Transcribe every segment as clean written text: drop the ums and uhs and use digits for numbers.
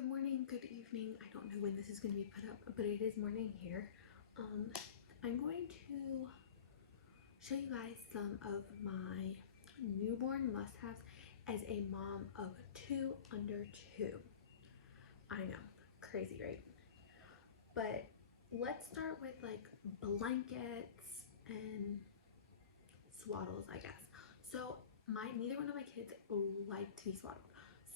Good morning, good evening. I don't know when this is going to be put up, but it is morning here. I'm going to show you guys some of my newborn must-haves as a mom of 2 under 2. I know, crazy, right? But let's start with like blankets and swaddles, I guess. So neither one of my kids like to be swaddled.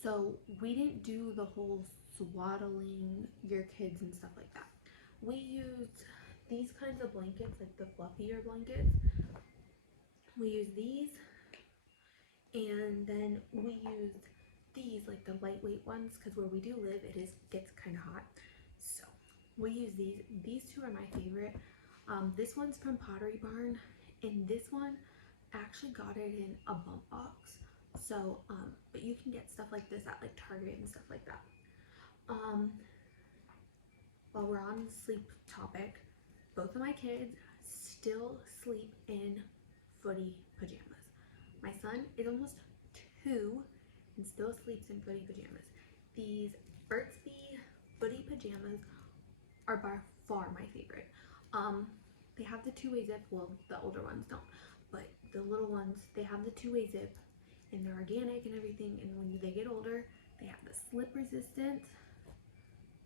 So we didn't do the whole swaddling your kids and stuff like that. We used these kinds of blankets, like the fluffier blankets. We used these, and then we used these, like the lightweight ones, because where we do live, gets kind of hot. So we use these. These two are my favorite. This one's from Pottery Barn, and this one actually got it in a bump box. So, but you can get stuff like this at like Target and stuff like that. While we're on the sleep topic, both of my kids still sleep in footy pajamas. My son is almost 2 and still sleeps in footy pajamas. These Burt's Bee footy pajamas are by far my favorite. They have the two-way zip. Well, the older ones don't, but the little ones, they have the two-way zip, and they're organic and everything. And when they get older, they have the slip resistant.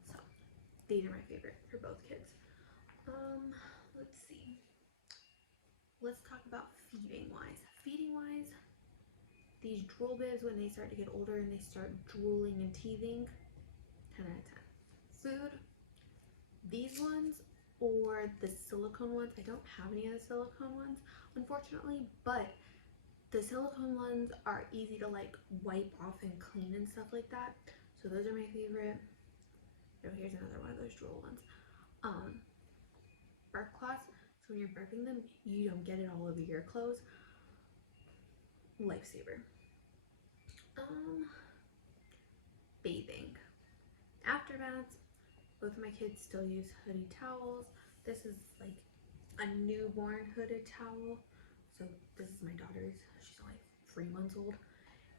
So these are my favorite for both kids. Let's see. Let's talk about feeding wise. Feeding wise, these drool bibs, when they start to get older and they start drooling and teething, 10 out of 10. Food, these ones or the silicone ones. I don't have any of the silicone ones, unfortunately, but the silicone ones are easy to like wipe off and clean and stuff like that. So those are my favorite. Oh, here's another one of those drool ones. Burp cloths. So when you're burping them, you don't get it all over your clothes. Lifesaver. Bathing. After baths, both of my kids still use hoodie towels. This is like a newborn hooded towel. So this is my daughter's. She's only 3 months old.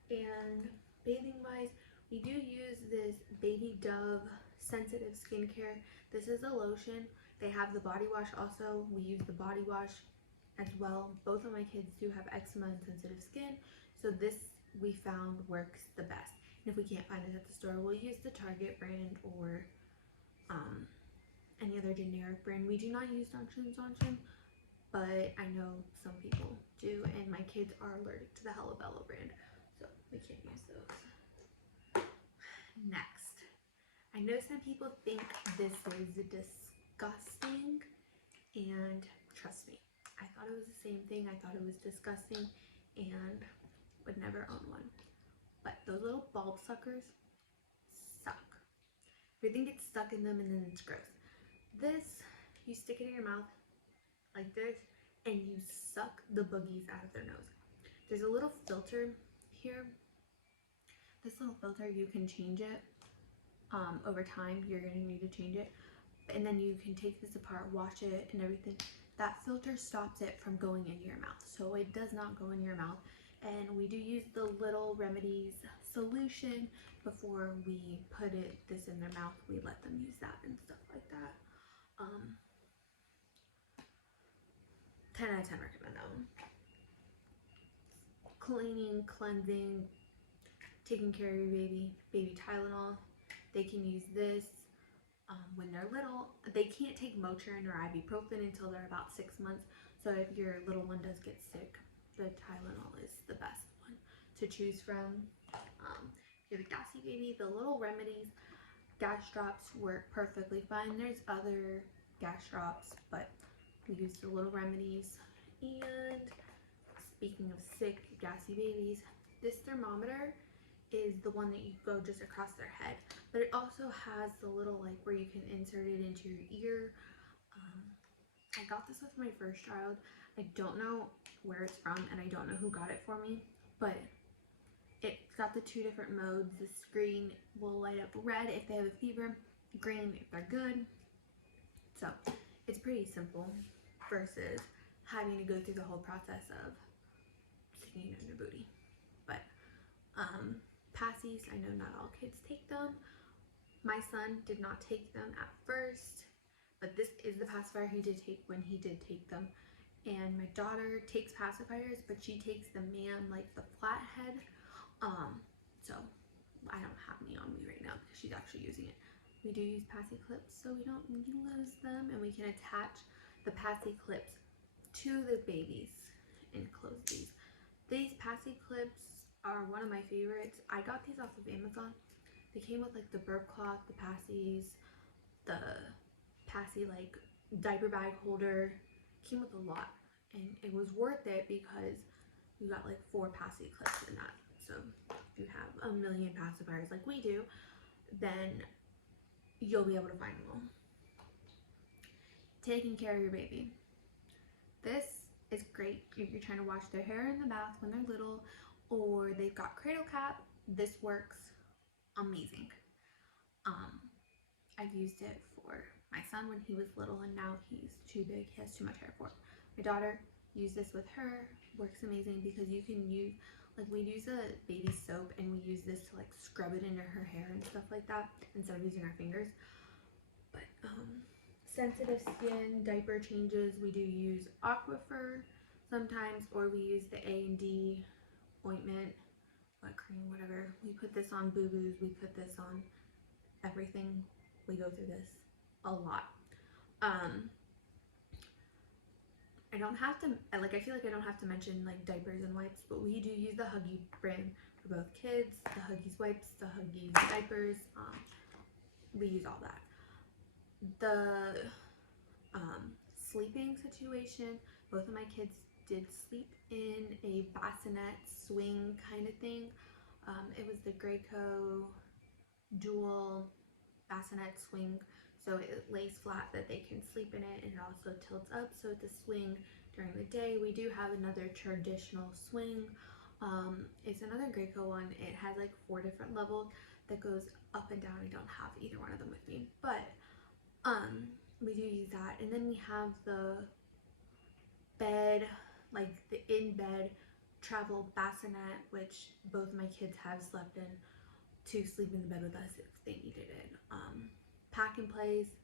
And bathing wise, we do use this Baby Dove sensitive skincare. This is a lotion. They have the body wash also. We use the body wash as well. Both of my kids do have eczema and sensitive skin, so this we found works the best. And if we can't find it at the store, we'll use the Target brand or any other generic brand. We do not use Donchon, but I know some people do, and my kids are allergic to the Hello Bello brand, so we can't use those. Next, I know some people think this is disgusting, and trust me, I thought it was the same thing. I thought it was disgusting and would never own one. But those little bulb suckers suck. Everything gets stuck in them and then it's gross. This, you stick it in your mouth like this and you suck the boogies out of their nose. There's a little filter here. This little filter, you can change it over time. You're going to need to change it. And then you can take this apart, wash it and everything. That filter stops it from going into your mouth. So it does not go in your mouth. And we do use the Little Remedies solution before we put this in their mouth. We let them use that and stuff like that. 10 out of 10 recommend that one. Cleaning, cleansing, taking care of your baby Tylenol. They can use this when they're little. They can't take Motrin or ibuprofen until they're about 6 months. So if your little one does get sick, the Tylenol is the best one to choose from. If you have a gassy baby, the Little Remedies gas drops work perfectly fine. There's other gas drops, but we use the Little Remedies. And speaking of sick, gassy babies, this thermometer is the one that you go just across their head, but it also has the little like where you can insert it into your ear. I got this with my first child. I don't know where it's from and I don't know who got it for me, but it's got the 2 different modes. The screen will light up red if they have a fever, green if they're good. So it's pretty simple versus having to go through the whole process of sticking it in your booty. But Pacifiers, I know not all kids take them, My son did not take them at first, but this is the pacifier he did take when he did take them. And my daughter takes pacifiers, but she takes the man, like the flathead. So I don't have any on me right now because she's actually using it. We do use passy clips so we don't lose them, and we can attach the passy clips to the babies and close these. These passy clips are one of my favorites. I got these off of Amazon. They came with like the burp cloth, the passies, the passy like diaper bag holder. Came with a lot, and it was worth it because we got like 4 passy clips in that. So if you have a million pacifiers like we do, then you'll be able to find them all. Taking care of your baby. This is great if you're trying to wash their hair in the bath when they're little, or they've got cradle cap. This works amazing. I've used it for my son when he was little, and now he's too big. He has too much hair for it. My daughter used this with her. Works amazing because you can use, like, we use a baby soap and we use this to like scrub it into her hair and stuff like that instead of using our fingers. But sensitive skin, diaper changes, we do use Aquifer sometimes, or we use the A&D ointment, cream, whatever. We put this on boo-boos, we put this on everything. We go through this a lot. I don't have to, like, I feel like I don't have to mention like diapers and wipes, but we do use the Huggies brand for both kids, the Huggies wipes, the Huggies diapers. We use all that. The sleeping situation, both of my kids did sleep in a bassinet swing kind of thing. It was the Graco dual bassinet swing, so it lays flat that they can sleep in it, and it also tilts up so it's a swing during the day. We do have another traditional swing. It's another Graco one. It has like 4 different levels that goes up and down. I don't have either one of them with me, but we do use that. And then we have the bed, like the in-bed travel bassinet, which both my kids have slept in to sleep in the bed with us if they needed it. Pack and plays.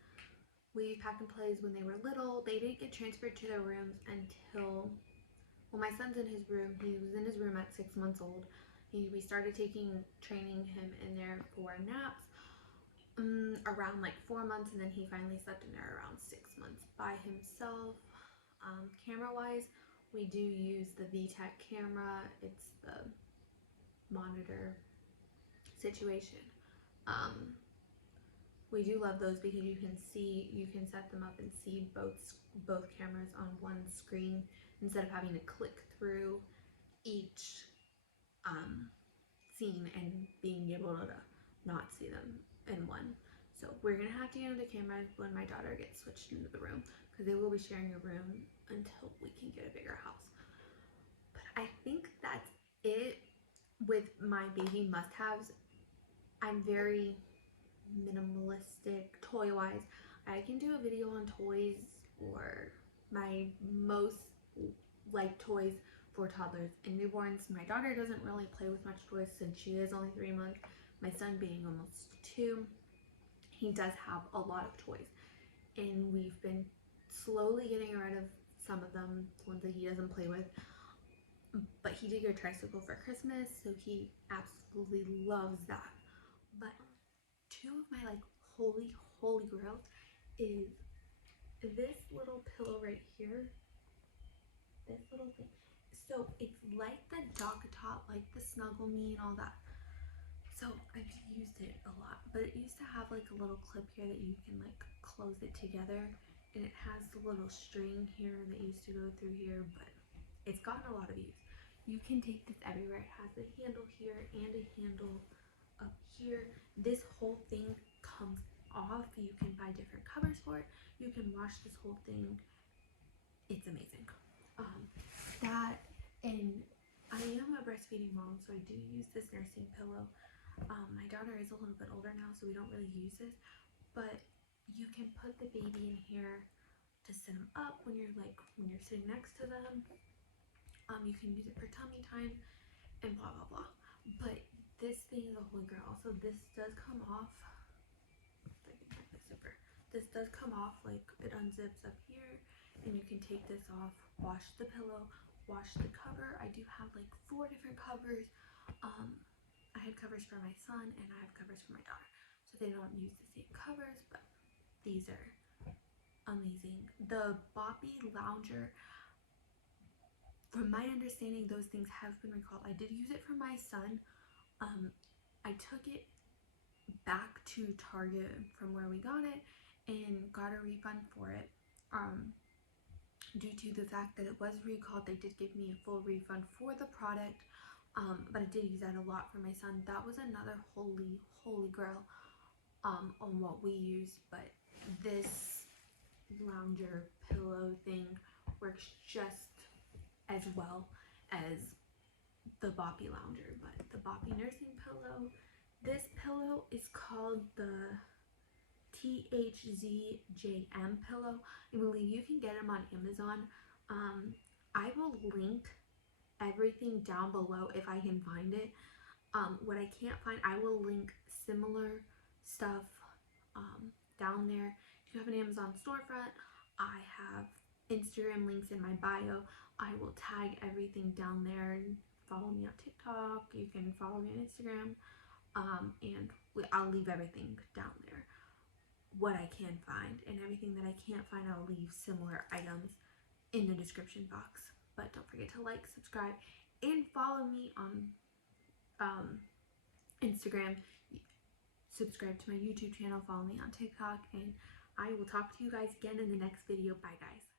We pack and plays when they were little. They didn't get transferred to their rooms until, well, my son's in his room. He was in his room at 6 months old. We started training him in there for naps around like 4 months, and then he finally slept in there around 6 months by himself. Camera wise, we do use the VTech camera. It's the monitor situation. We do love those because you can set them up and see both cameras on one screen instead of having to click through each scene and being able to not see them in one. So we're gonna have to get the cameras when my daughter gets switched into the room, because they will be sharing a room until we can get a bigger house. But I think that's it with my baby must-haves. I'm very minimalistic toy-wise. I can do a video on toys or my most like toys for toddlers and newborns. My daughter doesn't really play with much toys since she is only 3 months. My son being almost 2, he does have a lot of toys, and we've been slowly getting rid of some of them, the ones that he doesn't play with. But he did get a tricycle for Christmas, so he absolutely loves that. But 2 of my like holy grails is this little pillow right here. This little thing. So it's like the dog top, like the Snuggle Me and all that. So I've used it a lot, but it used to have like a little clip here that you can like close it together, and it has the little string here that used to go through here, but it's gotten a lot of use. You can take this everywhere. It has a handle here and a handle up here. This whole thing comes off. You can buy different covers for it. You can wash this whole thing. It's amazing. That, and I am a breastfeeding mom, so I do use this nursing pillow. My daughter is a little bit older now, so we don't really use this, but you can put the baby in here to sit them up when you're sitting next to them. You can use it for tummy time and blah blah blah. But this thing is a holy grail. So this does come off zipper. This does come off, like it unzips up here, and you can take this off, wash the pillow, wash the cover. I do have like 4 different covers. I had covers for my son and I have covers for my daughter, so they don't use the same covers, but these are amazing. The Boppy Lounger, from my understanding, those things have been recalled. I did use it for my son. I took it back to Target from where we got it and got a refund for it. Due to the fact that it was recalled, they did give me a full refund for the product. But I did use that a lot for my son. That was another holy grail on what we use. But this lounger pillow thing works just as well as the Boppy Lounger. But the Boppy nursing pillow, this pillow is called the THZJM pillow. I believe you can get them on Amazon. I will link everything down below if I can find it. What I can't find, I will link similar stuff down there. If you have an Amazon storefront, I have Instagram links in my bio. I will tag everything down there. Follow me on TikTok. You can follow me on Instagram. And I'll leave everything down there, what I can find, and everything that I can't find, I'll leave similar items in the description box. But don't forget to like, subscribe, and follow me on Instagram. Subscribe to my YouTube channel, follow me on TikTok, and I will talk to you guys again in the next video. Bye guys.